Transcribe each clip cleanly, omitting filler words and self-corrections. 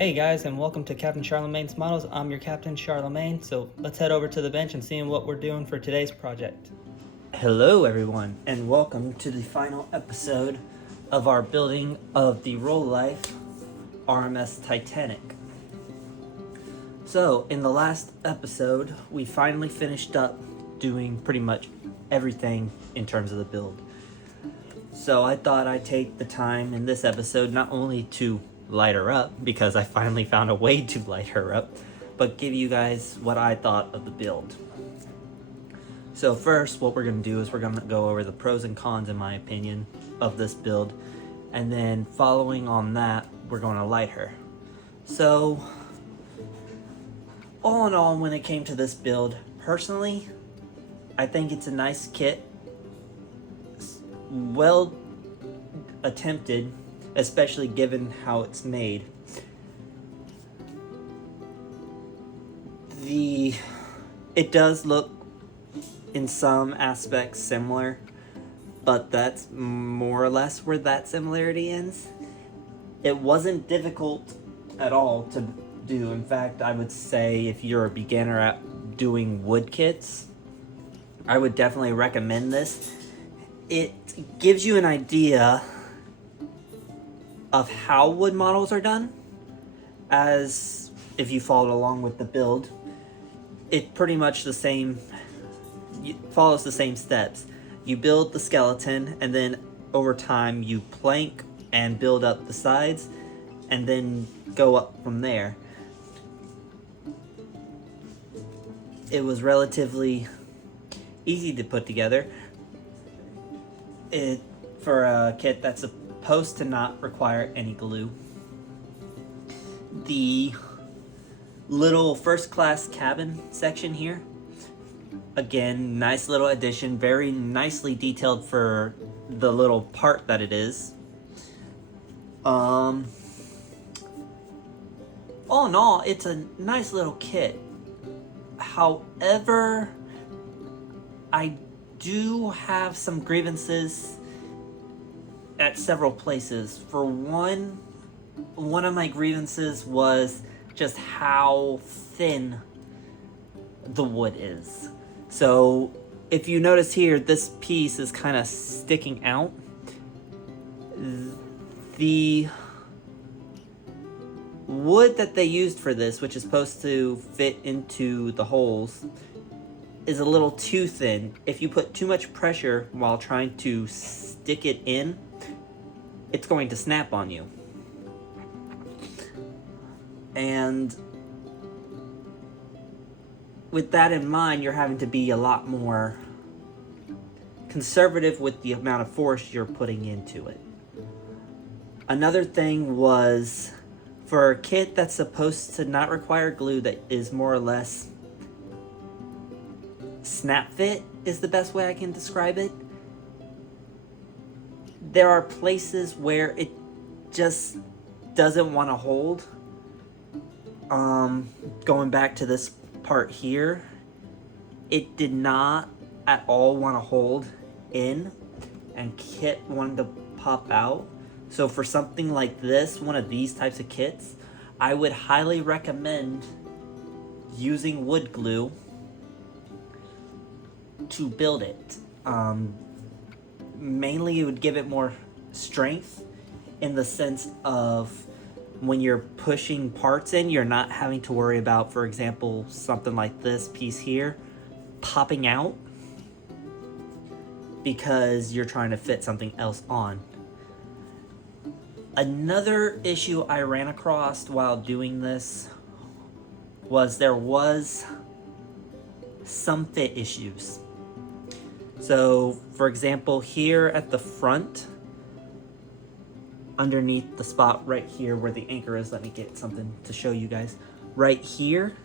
Hey guys, and welcome to Captain Charlemagne's Models. I'm your Captain Charlemagne, so let's head over to the bench and see what we're doing for today's project. Hello everyone, and welcome to the final episode of our building of the Rolife RMS Titanic. So, in the last episode, we finally finished up doing pretty much everything in terms of the build. So I thought I'd take the time in this episode not only to light her up, because I finally found a way to light her up, but give you guys what I thought of the build. So first, what we're going to do is we're going to go over the pros and cons, in my opinion, of this build. And then following on that, we're going to light her. So, all in all, when it came to this build, personally, I think it's a nice kit. Well attempted, especially given how it's made. It does look in some aspects similar, but that's more or less where that similarity ends. It wasn't difficult at all to do. In fact, I would say if you're a beginner at doing wood kits, I would definitely recommend this. It gives you an idea of how wood models are done, as if you followed along with the build. It pretty much follows the same steps. You build the skeleton, and then over time you plank and build up the sides, and then go up from there. It was relatively easy to put together. For a kit that's supposed to not require any glue. The little first class cabin section here, again, nice little addition, very nicely detailed for the little part that it is. All in all, it's a nice little kit. However, I do have some grievances at several places. For one of my grievances was just how thin the wood is. So if you notice here, this piece is kind of sticking out. The wood that they used for this, which is supposed to fit into the holes, is a little too thin. If you put too much pressure while trying to stick it in, it's going to snap on you. And with that in mind, you're having to be a lot more conservative with the amount of force you're putting into it. Another thing was, for a kit that's supposed to not require glue, that is more or less snap fit is the best way I can describe it. There are places where it just doesn't want to hold. Going back to this part here, it did not at all want to hold in, and kit wanted to pop out. So for something like this, one of these types of kits, I would highly recommend using wood glue to build it. Mainly it would give it more strength, in the sense of when you're pushing parts in, you're not having to worry about, for example, something like this piece here popping out because you're trying to fit something else on. Another issue I ran across while doing this was there was some fit issues. So, for example, here at the front, underneath the spot right here where the anchor is, let me get something to show you guys. Right here,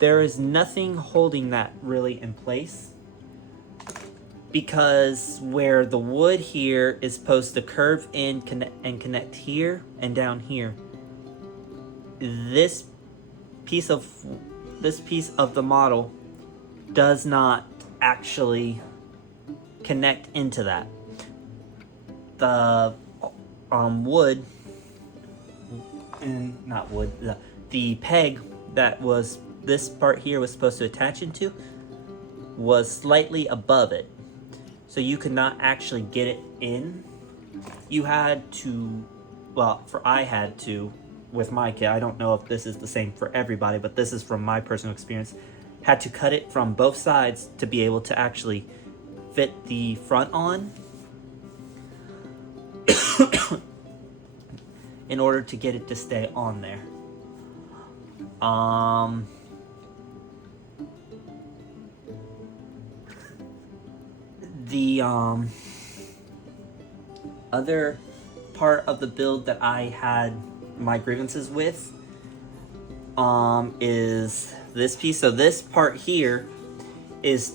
there is nothing holding that really in place, because where the wood here is supposed to curve in and connect here and down here, this piece of the model does not actually connect into that. The wood not wood, the peg that was this part here was supposed to attach into was slightly above it. So you could not actually get it in. You had to, well, I had to, with my kit, I don't know if this is the same for everybody, but this is from my personal experience, had to cut it from both sides to be able to actually fit the front on in order to get it to stay on there. The other part of the build that I had my grievances with is this piece. So this part here is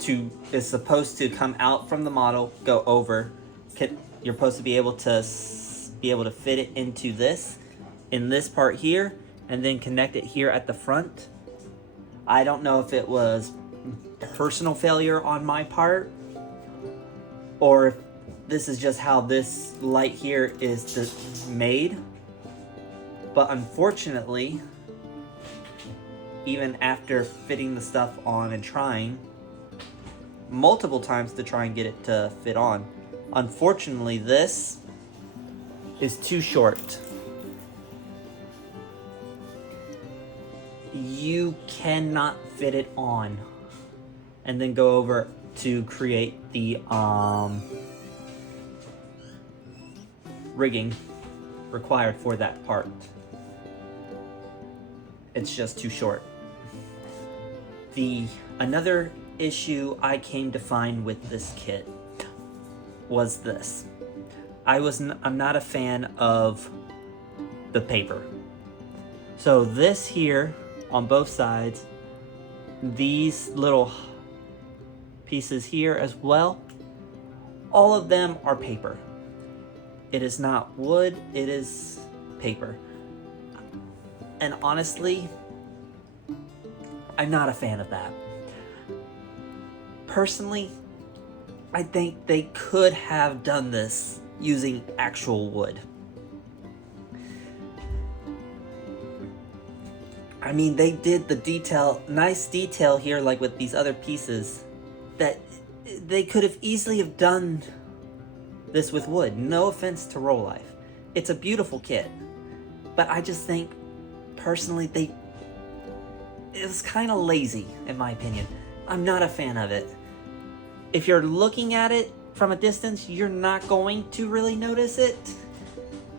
supposed to come out from the model, go over. You're supposed to be able to fit it into this, in this part here, and then connect it here at the front. I don't know if it was personal failure on my part, or if this is just how this light here is made. But unfortunately, even after fitting the stuff on and trying multiple times to try and get it to fit on, unfortunately this is too short. You cannot fit it on and then go over to create the rigging required for that part. It's just too short. Another issue I came to find with this kit was this. I'm not a fan of the paper. So this here on both sides, these little pieces here as well, all of them are paper. It is not wood, it is paper. And honestly, I'm not a fan of that. Personally, I think they could have done this using actual wood. I mean, they did the nice detail here, like with these other pieces, that they could have easily have done this with wood. No offense to Rolife. It's a beautiful kit. But I just think, personally, it was kind of lazy, in my opinion. I'm not a fan of it. If you're looking at it from a distance, you're not going to really notice it.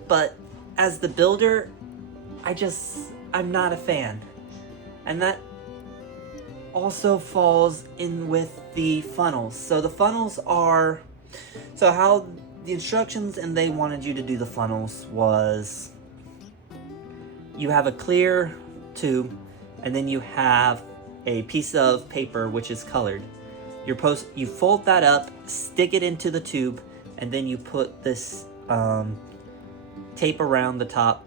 But as the builder, I'm not a fan. And that also falls in with the funnels. So the funnels are, so how the instructions and they wanted you to do the funnels was, you have a clear tube and then you have a piece of paper which is colored. You fold that up, stick it into the tube, and then you put this tape around the top.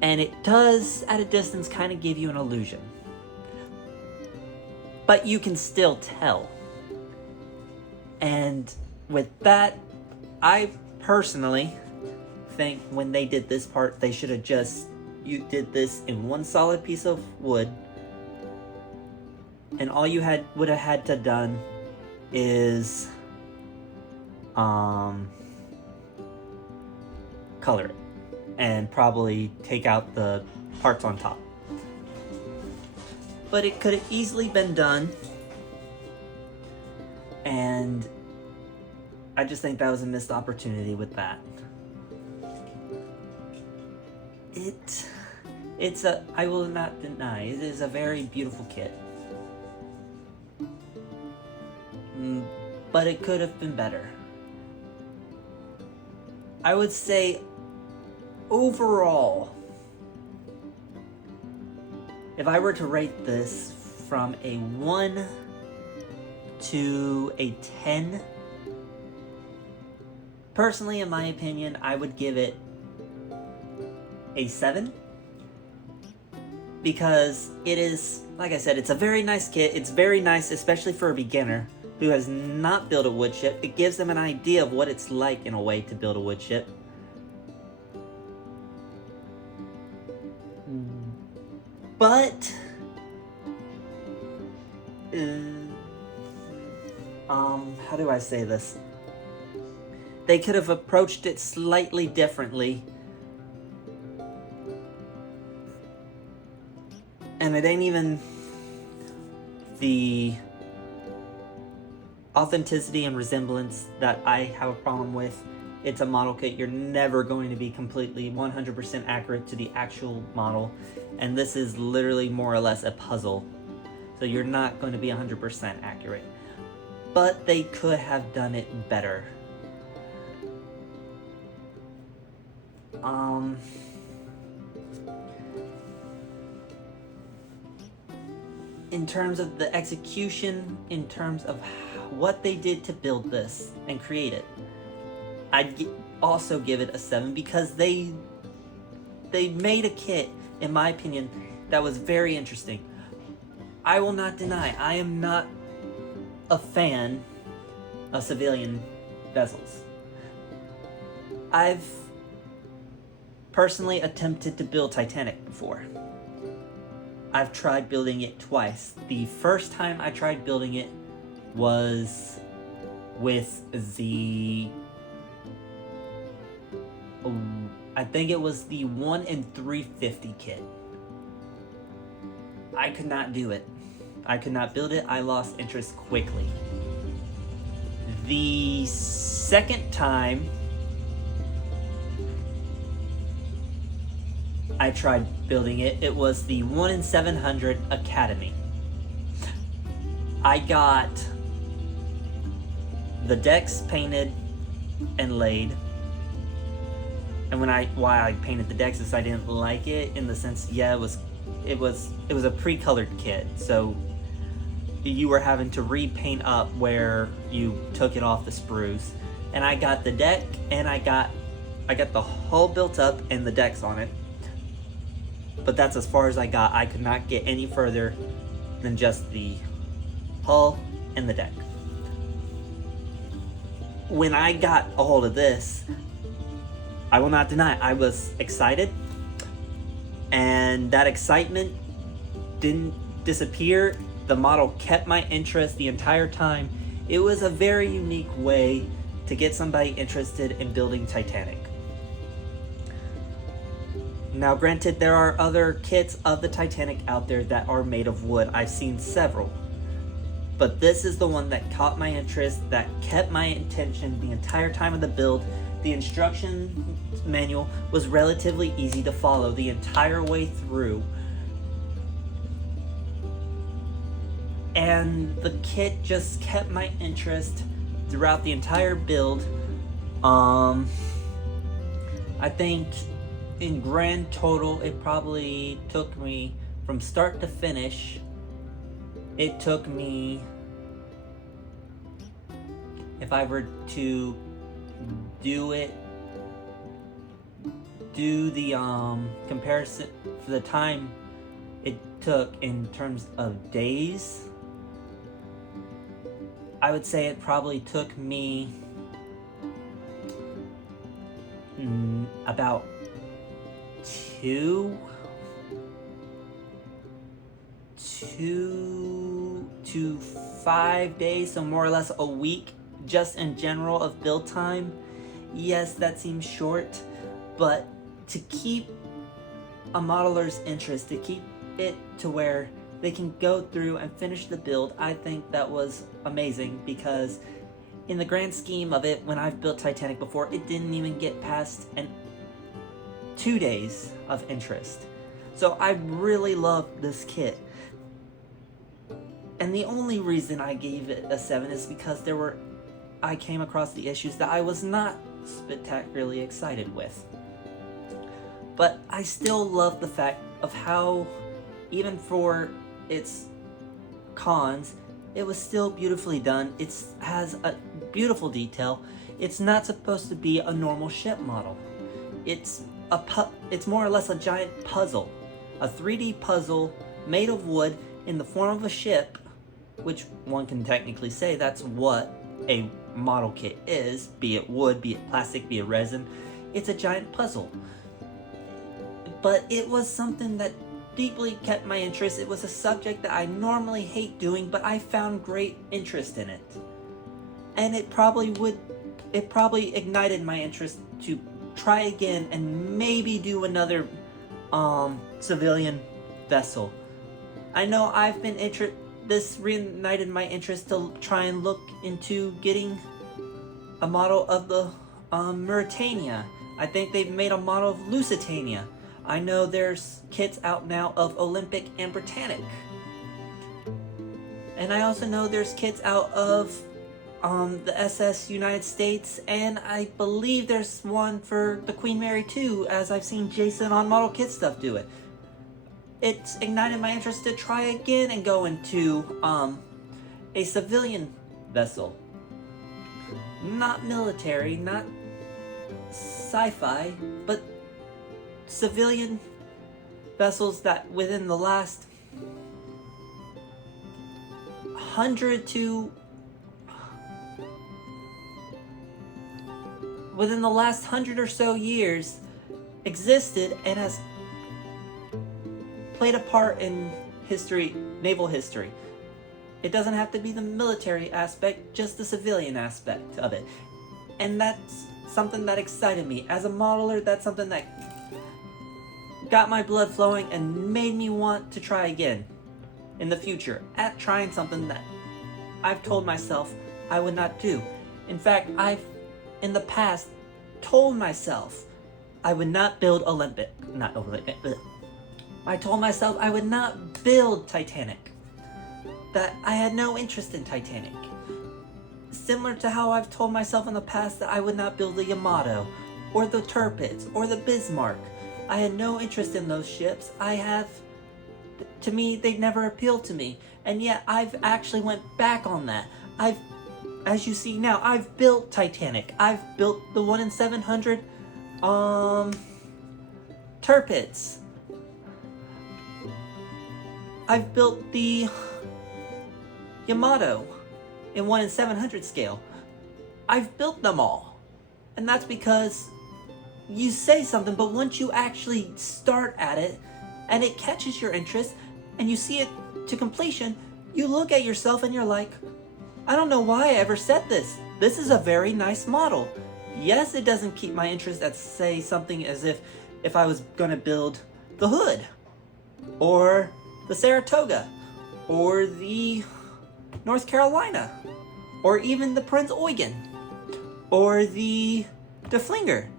And it does, at a distance, kind of give you an illusion. But you can still tell. And with that, I personally think when they did this part, they should have you did this in one solid piece of wood. And all you would have had to done is color it. And probably take out the parts on top. But it could have easily been done. And I just think that was a missed opportunity with that. I will not deny, it is a very beautiful kit. But it could have been better. I would say, overall, if I were to rate this from a 1 to a 10, personally, in my opinion, I would give it a 7. Because it is, like I said, it's a very nice kit. It's very nice, especially for a beginner who has not built a wood ship. It gives them an idea of what it's like, in a way, to build a wood ship. But how do I say this? They could have approached it slightly differently. And it ain't even the authenticity and resemblance that I have a problem with. It's a model kit. You're never going to be completely 100% accurate to the actual model. And this is literally more or less a puzzle. So you're not going to be 100% accurate. But they could have done it better. In terms of the execution, in terms of what they did to build this and create it, I'd also give it a 7 because they made a kit, in my opinion, that was very interesting. I will not deny, I am not a fan of civilian vessels. I've personally attempted to build Titanic before. I've tried building it twice. The first time I tried building it was with the... I think it was the 1 in 350 kit. I could not do it. I could not build it. I lost interest quickly. The second time I tried building it, it was the 1 in 700 Academy. I got the decks painted and laid. And why I painted the decks is I didn't like it in the sense, yeah, it was a pre-colored kit, so you were having to repaint up where you took it off the sprues. And I got the deck, and I got the hull built up and the decks on it. But that's as far as I got. I could not get any further than just the hull and the deck. When I got a hold of this, I will not deny, I was excited. And that excitement didn't disappear. The model kept my interest the entire time. It was a very unique way to get somebody interested in building Titanic. Now granted, there are other kits of the Titanic out there that are made of wood. I've seen several. But this is the one that caught my interest, that kept my attention the entire time of the build. The instruction manual was relatively easy to follow the entire way through. And the kit just kept my interest throughout the entire build. I think in grand total, it probably took me from start to finish. It took me, if I were to do the comparison for the time it took in terms of days, I would say it probably took me about 2 to 5 days, so more or less a week just in general of build time. Yes, that seems short, but to keep a modeler's interest, to keep it to where they can go through and finish the build, I think that was amazing, because in the grand scheme of it, when I've built Titanic before, it didn't even get past 2 days of interest. So I really loved this kit. And the only reason I gave it a 7 is because I came across the issues that I was not spectacularly excited with. But I still love the fact of how, even for its cons, it was still beautifully done. It has a beautiful detail. It's not supposed to be a normal ship model. It's more or less a giant puzzle, a 3D puzzle made of wood in the form of a ship, which one can technically say that's what a model kit is, be it wood, be it plastic, be it resin. It's a giant puzzle. But it was something that deeply kept my interest. It was a subject that I normally hate doing, but I found great interest in it. And it probably ignited my interest to try again and maybe do another civilian vessel. I know this reignited my interest to try and look into getting a model of the Mauritania. I think they've made a model of Lusitania. I know there's kits out now of Olympic and Britannic. And I also know there's kits out of the SS United States, and I believe there's one for the Queen Mary too, as I've seen Jason on Model Kit Stuff do it. It's ignited my interest to try again and go into a civilian vessel. Not military, not sci-fi, but civilian vessels that within the last 100 or so years existed and has played a part in history, naval history. It doesn't have to be the military aspect, just the civilian aspect of it. And that's something that excited me. As a modeler, that's something that got my blood flowing and made me want to try again in the future at trying something that I've told myself I would not do. In fact, I've in the past told myself I would not build I told myself I would not build Titanic. That I had no interest in Titanic. Similar to how I've told myself in the past that I would not build the Yamato, or the Tirpitz, or the Bismarck. I had no interest in those ships. To me, they never appealed to me. And yet, I've actually went back on that. As you see now, I've built Titanic. I've built the 1 in 700, Tirpitz. I've built the Yamato in 1 in 700 scale. I've built them all. And that's because you say something, but once you actually start at it, and it catches your interest, and you see it to completion, you look at yourself and you're like, I don't know why I ever said this. This is a very nice model. Yes, it doesn't keep my interest at, say, something as if I was gonna build the Hood, or the Saratoga, or the North Carolina, or even the Prince Eugen, or the Flinger.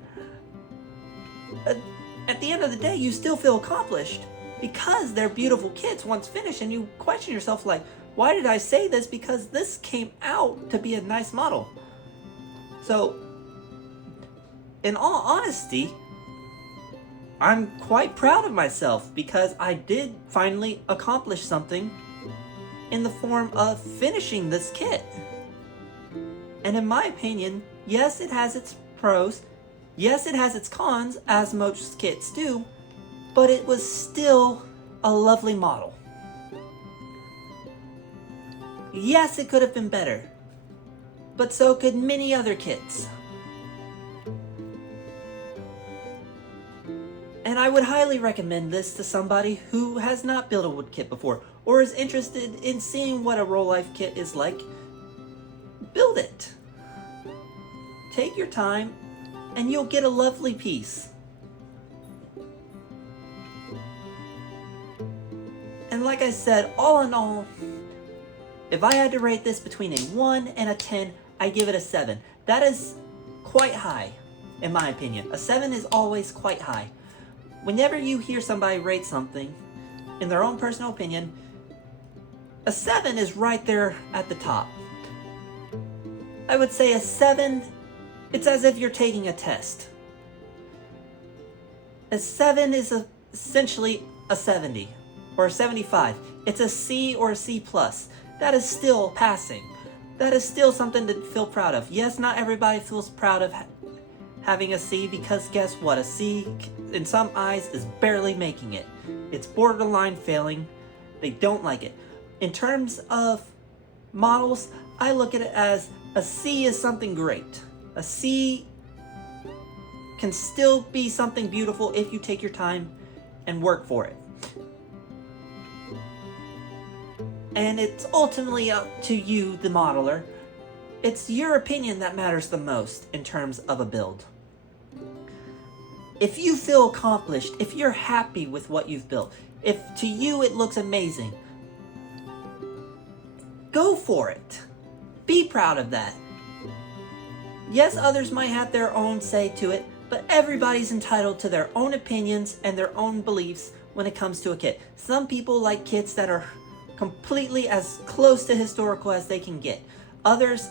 At the end of the day, you still feel accomplished because they're beautiful kits once finished, and you question yourself like, why did I say this? Because this came out to be a nice model. So, in all honesty, I'm quite proud of myself because I did finally accomplish something in the form of finishing this kit. And in my opinion, yes, it has its pros, yes, it has its cons, as most kits do, but it was still a lovely model. Yes, it could have been better, but so could many other kits. And I would highly recommend this to somebody who has not built a wood kit before, or is interested in seeing what a Rolife kit is like. Build it. Take your time, and you'll get a lovely piece. And like I said, all in all, if I had to rate this between a 1 and a 10, I give it a 7. That is quite high, in my opinion. A 7 is always quite high. Whenever you hear somebody rate something, in their own personal opinion, a 7 is right there at the top. I would say a 7, it's as if you're taking a test. A 7 is essentially a 70, or a 75. It's a C or a C+. That is still passing. That is still something to feel proud of. Yes, not everybody feels proud of having a C, because guess what? A C, in some eyes, is barely making it. It's borderline failing. They don't like it. In terms of models, I look at it as a C is something great. A C can still be something beautiful if you take your time and work for it. and it's ultimately up to you, the modeler. It's your opinion that matters the most in terms of a build. If you feel accomplished, if you're happy with what you've built, if to you it looks amazing, go for it. Be proud of that. Yes, others might have their own say to it, but everybody's entitled to their own opinions and their own beliefs when it comes to a kit. Some people like kits that are completely as close to historical as they can get. Others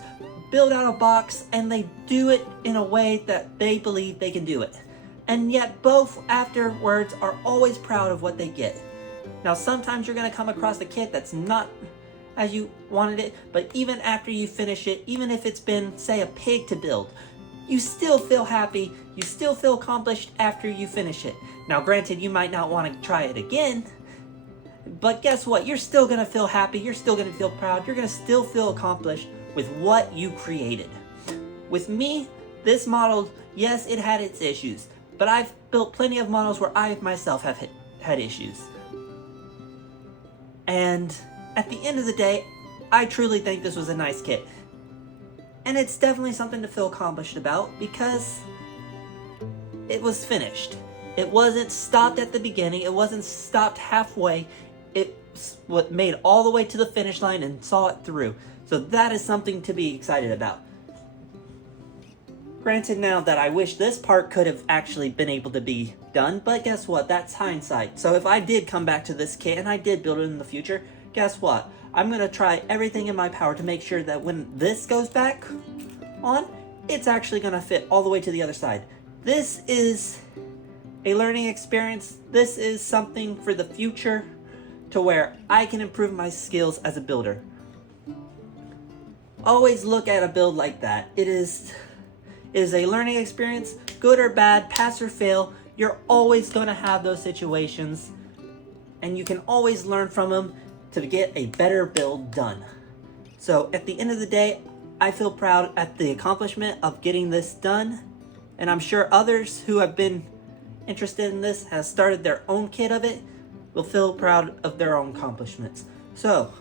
build out a box and they do it in a way that they believe they can do it. And yet both afterwards are always proud of what they get. Now sometimes you're going to come across a kit that's not as you wanted it, but even after you finish it, even if it's been, say, a pig to build, you still feel happy, you still feel accomplished after you finish it. Now granted, you might not want to try it again, but guess what? You're still going to feel happy, you're still going to feel proud, you're going to still feel accomplished with what you created. With me, this model, yes, it had its issues, but I've built plenty of models where I myself have had issues. And at the end of the day, I truly think this was a nice kit. And it's definitely something to feel accomplished about because it was finished. It wasn't stopped at the beginning, it wasn't stopped halfway. It was made all the way to the finish line and saw it through. So that is something to be excited about. Granted now that I wish this part could have actually been able to be done, but guess what? That's hindsight. So if I did come back to this kit and I did build it in the future, guess what? I'm going to try everything in my power to make sure that when this goes back on, it's actually going to fit all the way to the other side. This is a learning experience. This is something for the future to where I can improve my skills as a builder. Always look at a build like that. It is a learning experience, good or bad, pass or fail. You're always going to have those situations, and you can always learn from them to get a better build done. So at the end of the day, I feel proud at the accomplishment of getting this done, and I'm sure others who have been interested in this, has started their own kit of it, will feel proud of their own accomplishments. So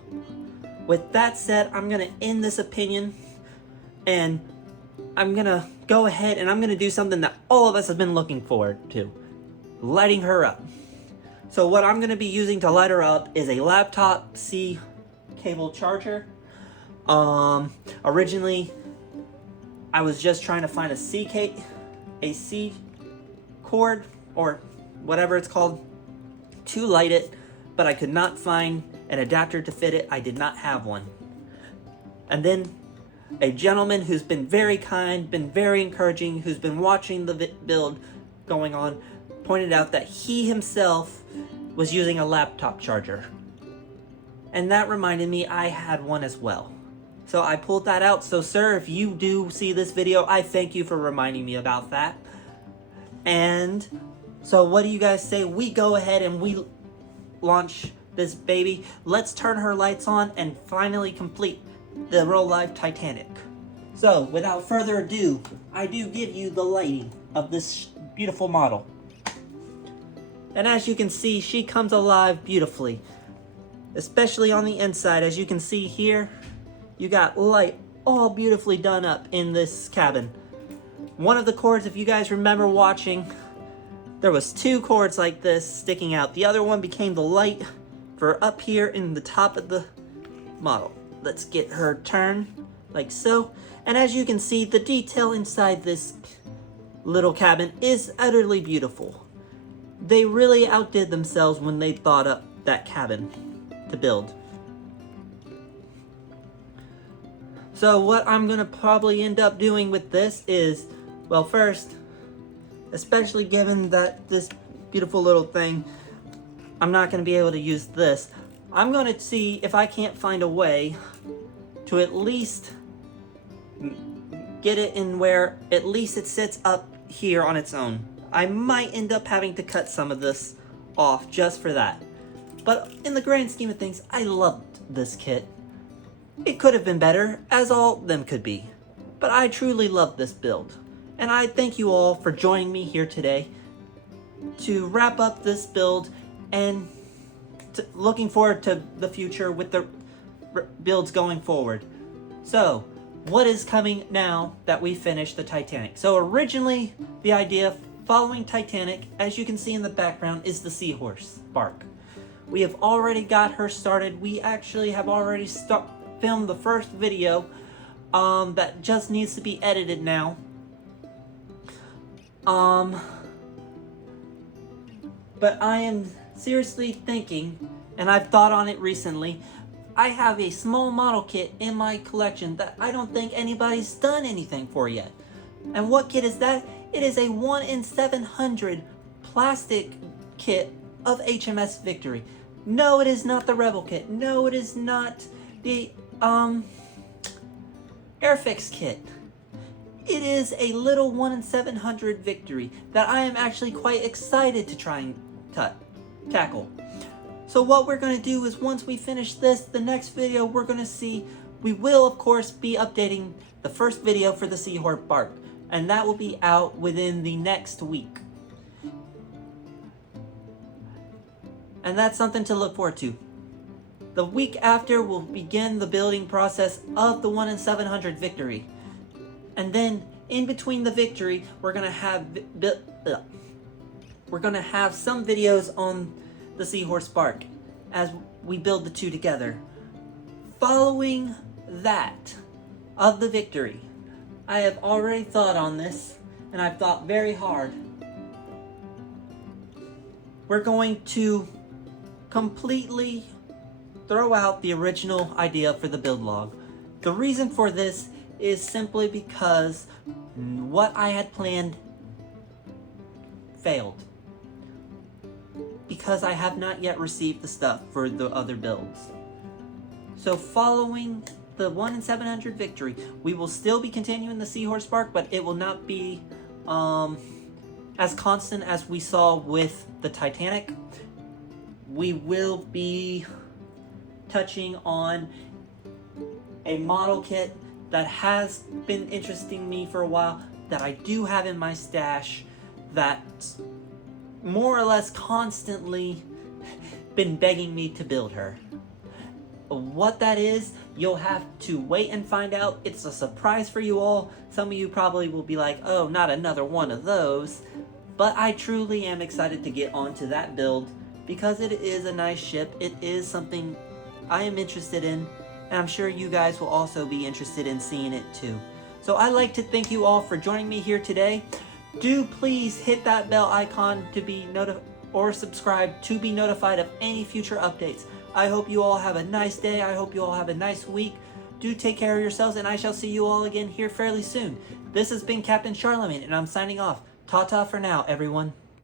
with that said, I'm going to end this opinion, and I'm going to go ahead and I'm going to do something that all of us have been looking forward to. Lighting her up. So what I'm going to be using to light her up is a laptop C cable charger. Originally, I was just trying to find a C cord, or whatever it's called, to light it, but I could not find an adapter to fit it. I did not have one. And then a gentleman who's been very kind, been very encouraging, who's been watching the build going on, pointed out that he himself was using a laptop charger. And that reminded me I had one as well. So I pulled that out. So sir, if you do see this video, I thank you for reminding me about that. And so what do you guys say? We go ahead and we launch this baby. Let's turn her lights on and finally complete the Rolife Titanic. So without further ado, I do give you the lighting of this beautiful model. And as you can see, she comes alive beautifully, especially on the inside. As you can see here, you got light all beautifully done up in this cabin. One of the cords, if you guys remember watching, there was two cords like this sticking out. The other one became the light for up here in the top of the model. Let's get her turned like so. And as you can see, the detail inside this little cabin is utterly beautiful. They really outdid themselves when they thought up that cabin to build. So what I'm gonna probably end up doing with this is, well, first, especially given that this beautiful little thing, I'm not gonna be able to use this. I'm gonna see if I can't find a way to at least get it in where at least it sits up here on its own. I might end up having to cut some of this off just for that. But in the grand scheme of things, I loved this kit. It could have been better, as all of them could be. But I truly loved this build. And I thank you all for joining me here today to wrap up this build, and looking forward to the future with the builds going forward. So, what is coming now that we finished the Titanic? So originally, the idea following Titanic, as you can see in the background, is the seahorse bark. We have already got her started. We actually have already filmed the first video that just needs to be edited now. But I am seriously thinking, and I've thought on it recently, I have a small model kit in my collection that I don't think anybody's done anything for yet. And what kit is that? It is a 1 in 700 plastic kit of HMS Victory. No, it is not the Rebel kit. No, it is not the Airfix kit. It is a little 1 in 700 Victory that I am actually quite excited to try and tackle. So what we're going to do is once we finish this, the next video we're going to see, we will of course be updating the first video for the Seahorse bark, and that will be out within the next week. And that's something to look forward to. The week after we'll begin the building process of the 1 in 700 Victory. And then in between the Victory, we're going to have some videos on the Seahorse bark as we build the two together. Following that of the Victory, I have already thought on this, and I've thought very hard. We're going to completely throw out the original idea for the build log. The reason for this is simply because what I had planned failed. Because I have not yet received the stuff for the other builds. So following the 1 in 700 Victory, we will still be continuing the Seahorse bark, but it will not be as constant as we saw with the Titanic. We will be touching on a model kit that has been interesting me for a while, that I do have in my stash, that's more or less constantly been begging me to build her. What that is, you'll have to wait and find out. It's a surprise for you all. Some of you probably will be like, oh, not another one of those. But I truly am excited to get onto that build because it is a nice ship. It is something I am interested in, and I'm sure you guys will also be interested in seeing it too. So I'd like to thank you all for joining me here today. Do please hit that bell icon to be or subscribe to be notified of any future updates. I hope you all have a nice day. I hope you all have a nice week. Do take care of yourselves, and I shall see you all again here fairly soon. This has been Captain Charlemagne, and I'm signing off. Ta-ta for now, everyone.